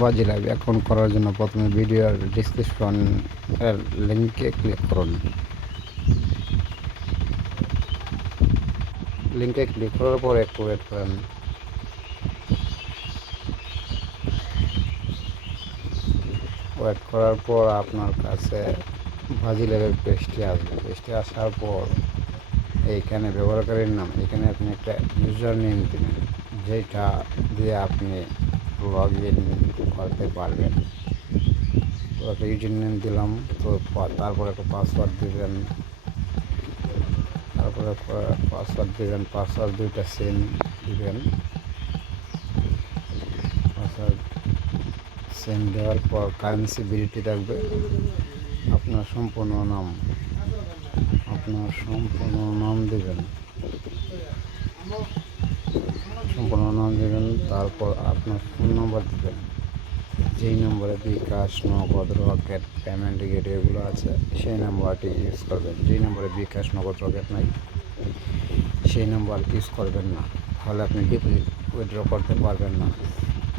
বাজি live account করার জন্য প্রথমে ভিডিওর ডিসক্রিপশন লিঙ্কে ক্লিক করুন। লিঙ্কে ক্লিক করার পর একটু ওয়েট করেন। ওয়েট করার পর আপনার কাছে ভাজি লেভেল পেজটি আসবে। পেজটি আসার পর এইখানে ব্যবহারকারীর নাম। এখানে আপনি একটা ইউজার নেম দিবেন। যেটা দিয়ে আপনি ইন করতে পারবেন। তো একটা ইউজার নেম দিলাম, তো তারপরে একটা পাসওয়ার্ড দিবেন। তারপরে পাসওয়ার্ড দিবেন, পাসওয়ার্ড দুইটা সেম দিবেন। পাসওয়ার্ড সেম দেওয়ার পর কারেন্সি বিলিটি থাকবে। আপনার সম্পূর্ণ নাম, আপনার সম্পূর্ণ নাম দেবেন। নাম দেবেন, তারপর আপনার ফোন নম্বর দেবেন। যেই নম্বরে বিকাশ নগদ রকেট পেমেন্ট গেট এগুলো আছে, সেই নাম্বারটি ইউজ করবেন। যেই নম্বরে বিকাশ নগদ রকেট নাই, সেই নাম্বার ইউজ করবেন না। তাহলে আপনি ডিপোজিট উইথড্র করতে পারবেন না।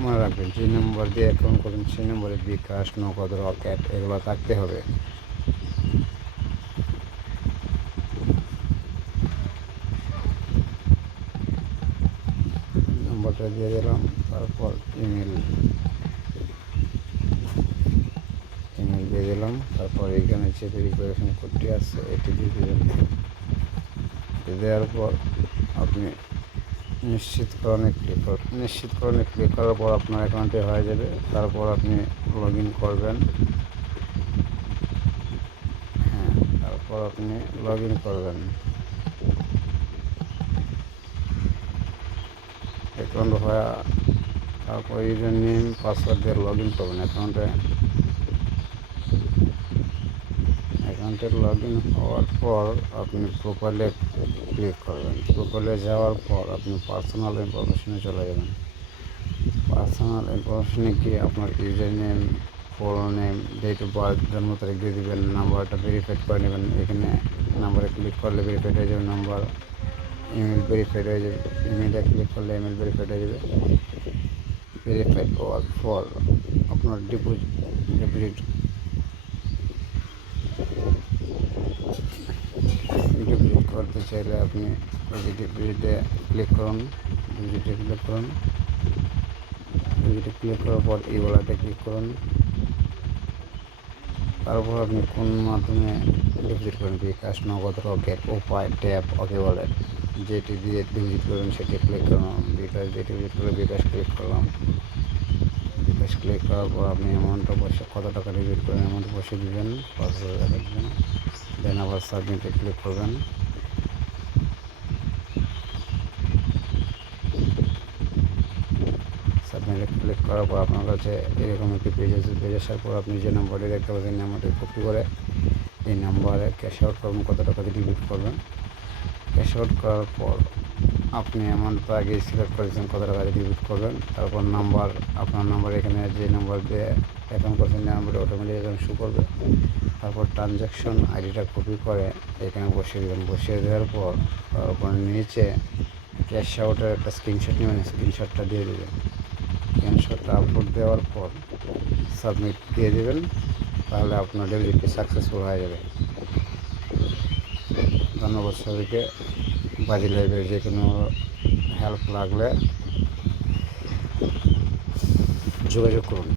মনে রাখবেন, যে নম্বর দিয়ে অ্যাকাউন্ট করবেন, সেই নম্বরে বিকাশ নগদ রকেট এগুলো থাকতে হবে। নম্বরটা দিয়ে দিলাম, তারপর ইমেল ইমেল দিয়ে দিলাম, তারপর এখানে যে ভেরিফিকেশন কোডটি আছে, এটি দিয়ে দেবেন দেওয়ার পর আপনি নিশ্চিতকরণে ক্লিক কর নিশ্চিতকরণে ক্লিক করার পর আপনার অ্যাকাউন্টে হয়ে যাবে। তারপর আপনি লগ করবেন। হ্যাঁ তারপর আপনি লগ করবেন। অ্যাকাউন্ট হয়ে তারপর ইউজার নেম পাসওয়ার্ড দিয়ে লগ ইন করবেন অ্যাকাউন্টে অ্যাকাউন্টে লগ ইন হওয়ার পর আপনি প্রোফাইলে ক্লিক করবেন। প্রোফাইলে যাওয়ার পর আপনি পার্সোনাল ইনফরমেশনে চলে যাবেন। পার্সোনাল ইনফরমেশনে গিয়ে আপনার user name phone name date of birth জন্ম তারিখ দিয়ে দেবেন নাম্বারটা ভেরিফাইড করে নেবেন। এখানে নাম্বারে ক্লিক করলে ভেরিফাইড হয়ে যাবে নাম্বার ইমেল ভেরিফাইড হয়ে যাবে। ইমেলে ক্লিক করলে ইমেল ভেরিফাইড হয়ে যাবে। ভেরিফাইড হওয়ার পর আপনার ডিপোজিট ডিপোজিট ডিপোজিট করতে চাইলে আপনি ডিপোজিটে ক্লিক করুন ডিপোজিটে ক্লিক করুন। ডিপোজিটে ক্লিক করার পর এই ওয়ালেটে ক্লিক করুন। তারপর আপনি কোন মাধ্যমে ডিপোজিট করেন বিকাশ, নগদ, রকেট, উপায় ট্যাপ ওকে ওয়ালেট যেটি দিয়ে ডিপোজিট করবেন সেটি ক্লিক করলাম। বিকাশ দিয়ে ডিপোজিট করে বিকাশ ক্লিক করলাম। বিকাশ ক্লিক করার পর আপনি অ্যামাউন্টটা বসে কত টাকা ডিপোজিট করেন অ্যামাউন্ট বসে দিবেন পাঁচ হাজার টাকা দিবেন দেন আবার সাবমিটে ক্লিক করবেন। সাবমিটে ক্লিক করার পর আপনার কাছে এরকম একটি পেজ আছে। পেজ আসার পর আপনি যে নাম্বারটি দেখতে পাচ্ছেন নাম্বারটি কপি করে এই নাম্বারে ক্যাশ আউট করবেন, কত টাকা দিয়ে ডিলিট করবেন। আউট করার পর আপনি অ্যামাউন্টটা আগে সিলেক্ট করেছেন কত টাকা ডিলিট করবেন। তারপর নাম্বার আপনার নাম্বার এখানে যে নাম্বার দিয়ে অ্যাকাউন্ট করছেন নাম্বারে অটোমেটিক অ্যাকাউন্ট শো করবে। তারপর ট্রানজ্যাকশন আইডিটা কপি করে এখানে বসিয়ে দেবেন। বসিয়ে দেওয়ার পর তারপর নিচে ক্যাশ আউটের একটা স্ক্রিনশট নেবেন। স্ক্রিনশটটা দিয়ে দেবেন। স্ক্রিনশটটা আপলোড দেওয়ার পর সাবমিট দিয়ে দেবেন। তাহলে আপনার ডেলিভারিটি সাকসেসফুল হয়ে যাবে। ধন্যবাদ সবাইকে। বাজি লাইভের যে কোনো হেল্প লাগলে যোগাযোগ করুন।